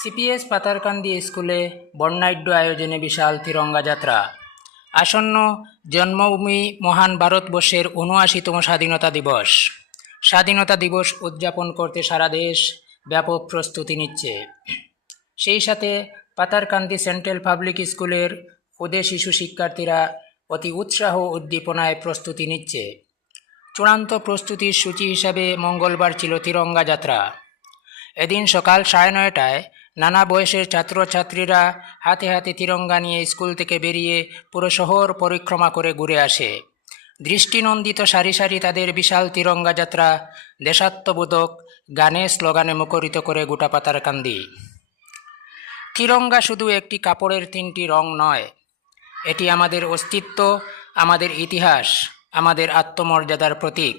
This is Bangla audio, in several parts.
সিপিএস পাতারকান্দি স্কুলে বর্ণাঢ্য আয়োজনে বিশাল তিরঙ্গা যাত্রা। আসন্ন জন্মভূমি মহান ভারতবর্ষের ৭৯তম স্বাধীনতা দিবস। স্বাধীনতা দিবস উদযাপন করতে সারা দেশ ব্যাপক প্রস্তুতি নিচ্ছে। সেই সাথে পাতারকান্দি সেন্ট্রাল পাবলিক স্কুলের ক্ষুদে শিশু শিক্ষার্থীরা অতি উৎসাহ উদ্দীপনায় প্রস্তুতি নিচ্ছে। চূড়ান্ত প্রস্তুতির সূচি হিসাবে মঙ্গলবার ছিল তিরঙ্গা যাত্রা। এদিন সকাল ৯:৩০টায় নানা বয়সের ছাত্রছাত্রীরা হাতে হাতে তিরঙ্গা নিয়ে স্কুল থেকে বেরিয়ে পুরো শহর পরিক্রমা করে ঘুরে আসে। দৃষ্টিনন্দিত সারি সারি তাদের বিশাল তিরঙ্গা যাত্রা দেশাত্মবোধক গানে স্লোগানে মুখরিত করে গোটা পাতারকান্দি। তিরঙ্গা শুধু একটি কাপড়ের ৩টি রং নয়, এটি আমাদের অস্তিত্ব, আমাদের ইতিহাস, আমাদের আত্মমর্যাদার প্রতীক।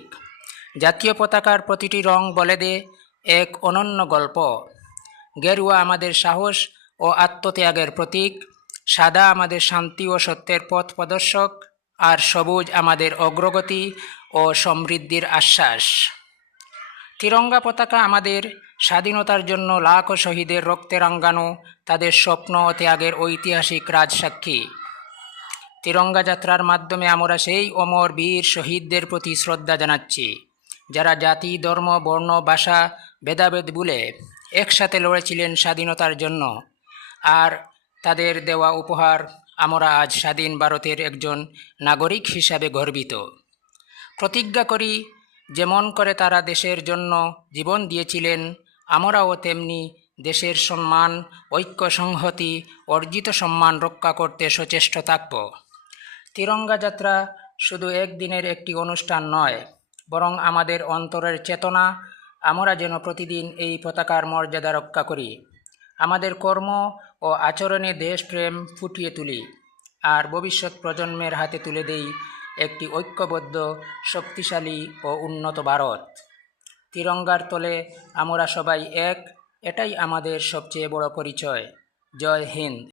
জাতীয় পতাকার প্রতিটি রং বলে দেয় এক অনন্য গল্প। গেরুয়া আমাদের সাহস ও আত্মত্যাগের প্রতীক, সাদা আমাদের শান্তি ও সত্যের পথ প্রদর্শক, আর সবুজ আমাদের অগ্রগতি ও সমৃদ্ধির আশ্বাস। তিরঙ্গা পতাকা আমাদের স্বাধীনতার জন্য লাখো শহীদের রক্তে রাঙ্গানো তাদের স্বপ্ন ও ত্যাগের ঐতিহাসিক রাজসাক্ষী। তিরঙ্গা যাত্রার মাধ্যমে আমরা সেই অমর বীর শহীদদের প্রতি শ্রদ্ধা জানাচ্ছি, যারা জাতি, ধর্ম, বর্ণ, ভাষা ভেদাভেদ ভুলে একসাথে লড়েছিলেন স্বাধীনতার জন্য। আর তাদের দেওয়া উপহার আমরা আজ স্বাধীন ভারতের একজন নাগরিক হিসাবে গর্বিত। প্রতিজ্ঞা করি, যেমন করে তারা দেশের জন্য জীবন দিয়েছিলেন, আমরাও তেমনি দেশের সম্মান, ঐক্য, সংহতি, অর্জিত সম্মান রক্ষা করতে সচেষ্ট থাকব। তিরঙ্গা যাত্রা শুধু একদিনের একটি অনুষ্ঠান নয়, বরং আমাদের অন্তরের চেতনা। আমরা যেন প্রতিদিন এই পতাকার মর্যাদা রক্ষা করি, আমাদের কর্ম ও আচরণে দেশপ্রেম ফুটিয়ে তুলি, আর ভবিষ্যৎ প্রজন্মের হাতে তুলে দেই একটি ঐক্যবদ্ধ, শক্তিশালী ও উন্নত ভারত। তিরঙ্গার তলে আমরা সবাই এক, এটাই আমাদের সবচেয়ে বড় পরিচয়। জয় হিন্দ।